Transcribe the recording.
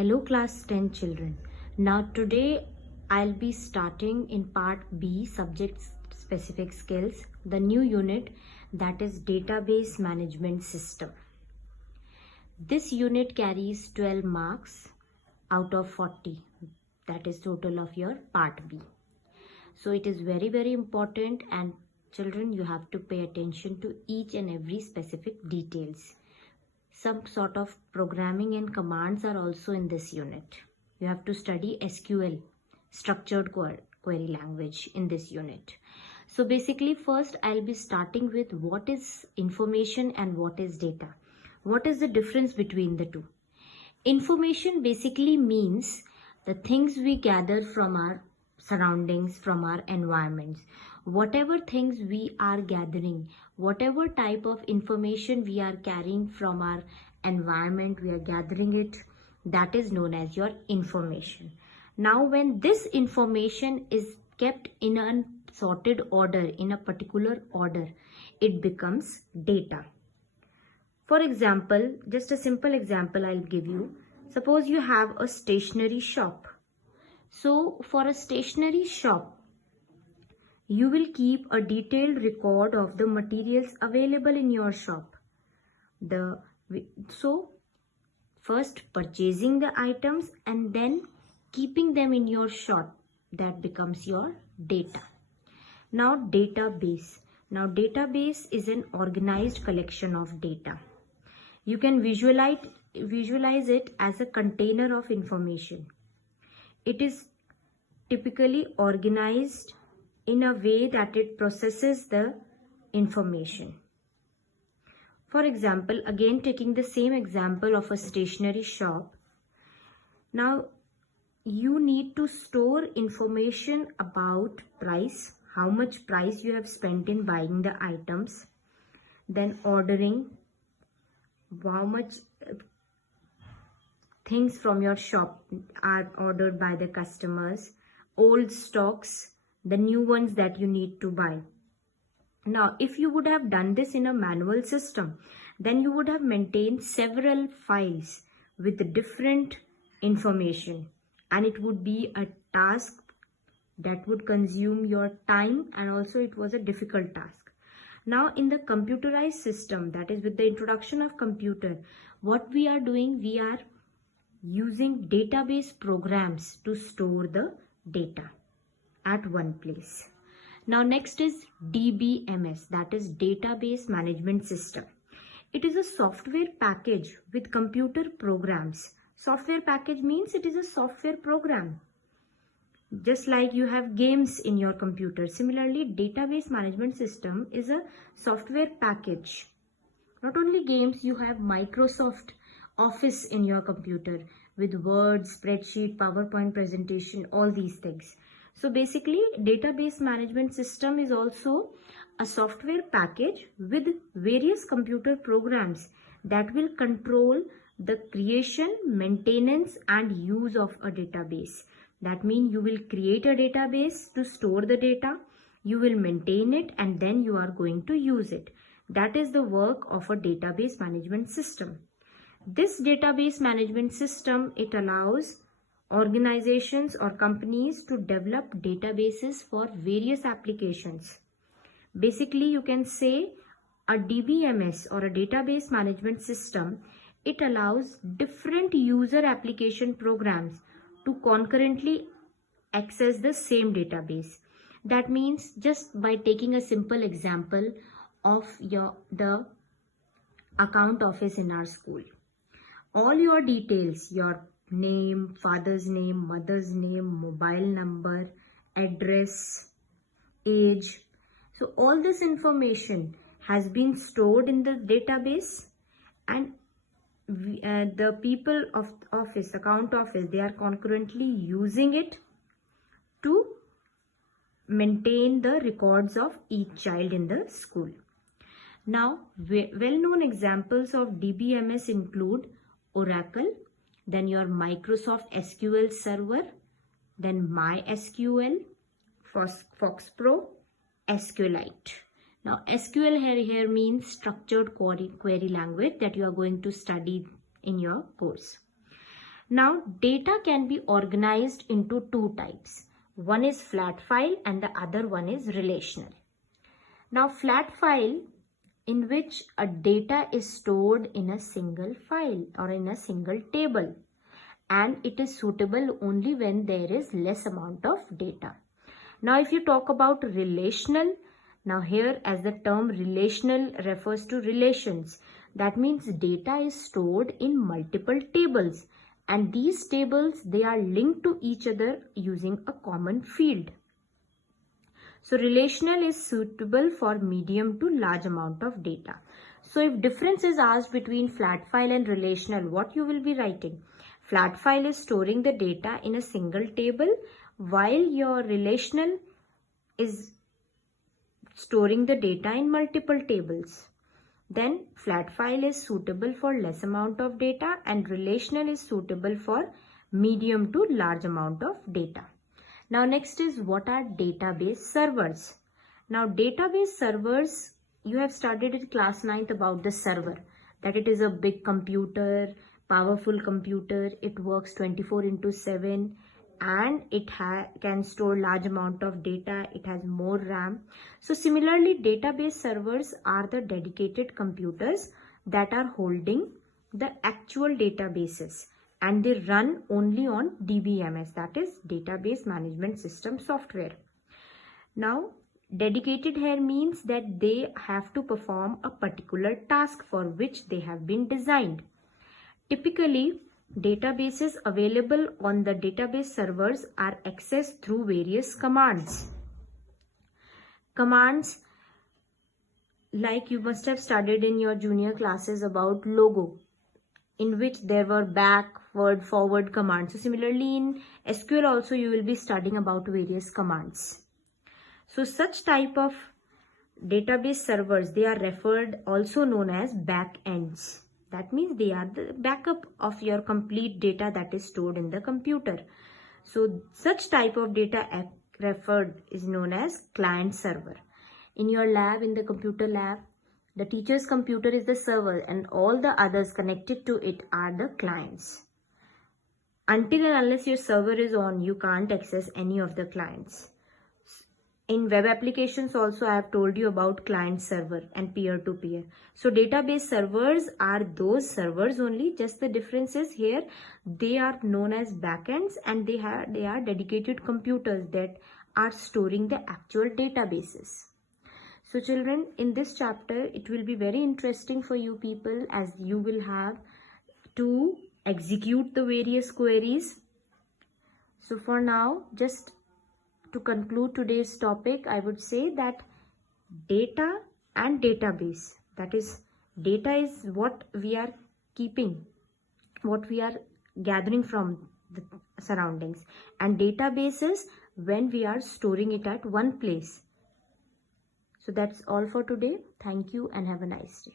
Hello class 10 children. Now today I'll be starting in part B, subject specific skills, the new unit, that is database management system. This unit carries 12 marks out of 40, that is total of your part B. So it is very important, and children, you have to pay attention to each and every specific details. Some sort of programming and commands are also in this unit. You have to study SQL, structured query language, in this unit. So basically first I'll be starting with what is information and what is data. What is the difference between the two? Information basically means the things we gather from our surroundings, from our environments. Whatever things we are gathering, whatever type of information we are carrying from our environment, we are gathering it, that is known as your information. Now when this information is kept in a sorted order, in a particular order, it becomes data. For example, just a simple example I'll give you. Suppose you have a stationery shop. So for a stationery shop, you will keep a detailed record of the materials available in your shop. So first purchasing the items and then keeping them in your shop, that becomes your data. Now database. Now database is an organized collection of data. You can visualize it as a container of information. It is typically organized in a way that it processes the information. For example, again taking the same example of a stationery shop. Now you need to store information about price, how much price you have spent in buying the items, then ordering, how much things from your shop are ordered by the customers, old stocks, the new ones that you need to buy. Now, if you would have done this in a manual system, then you would have maintained several files with different information, and it would be a task that would consume your time, and also it was a difficult task. Now in the computerized system, that is with the introduction of computer, what we are doing, we are using database programs to store the data at one place. Now next is DBMS, that is database management system. It is a software package with computer programs. Software package means it is a software program. Just like you have games in your computer, similarly database management system is a software package. Not only games, you have Microsoft Office in your computer with Word, spreadsheet, PowerPoint presentation, all these things. So basically database management system is also a software package with various computer programs that will control the creation, maintenance and use of a database. That means you will create a database to store the data, you will maintain it, and then you are going to use it. That is the work of a database management system. This database management system, it allows organizations or companies to develop databases for various applications. Basically, you can say a DBMS or a database management system, it allows different user application programs to concurrently access the same database. That means, just by taking a simple example of the account office in our school, all your details, your name, father's name, mother's name, mobile number, address, age, so all this information has been stored in the database, and the people of office, account office, they are concurrently using it to maintain the records of each child in the school. Now, well-known examples of DBMS include Oracle, then your Microsoft SQL Server, then MySQL, FoxPro, SQLite. Now SQL here means structured query language that you are going to study in your course. Now, data can be organized into two types. One is flat file and the other one is relational. Now, flat file, in which a data is stored in a single file or in a single table, and it is suitable only when there is less amount of data. Now, if you talk about relational, now here as the term relational refers to relations, that means data is stored in multiple tables, and these tables, they are linked to each other using a common field. So relational is suitable for medium to large amount of data. So if difference is asked between flat file and relational, what you will be writing? Flat file is storing the data in a single table, while your relational is storing the data in multiple tables. Then flat file is suitable for less amount of data and relational is suitable for medium to large amount of data. Now next is, what are database servers? Now database servers, you have studied in class 9th about the server, that it is a big computer, powerful computer, it works 24/7 and it can store large amount of data, it has more RAM. So similarly, database servers are the dedicated computers that are holding the actual databases, and they run only on DBMS, that is Database Management System software. Now, dedicated here means that they have to perform a particular task for which they have been designed. Typically, databases available on the database servers are accessed through various commands. Commands like you must have studied in your junior classes about logo, in which there were backward, forward commands. So similarly in SQL also you will be studying about various commands. So such type of database servers, they are referred also known as backends. That means they are the backup of your complete data that is stored in the computer. So such type of data referred is known as client server. In your lab, in the computer lab, the teacher's computer is the server and all the others connected to it are the clients. Until and unless your server is on, you can't access any of the clients. In web applications also, I have told you about client server and peer-to-peer. So database servers are those servers only, just the difference is here they are known as backends and they are dedicated computers that are storing the actual databases. So children, in this chapter, it will be very interesting for you people as you will have to execute the various queries. So for now, just to conclude today's topic, I would say that data and database, that is, data is what we are keeping, what we are gathering from the surroundings, and database is when we are storing it at one place. So that's all for today. Thank you and have a nice day.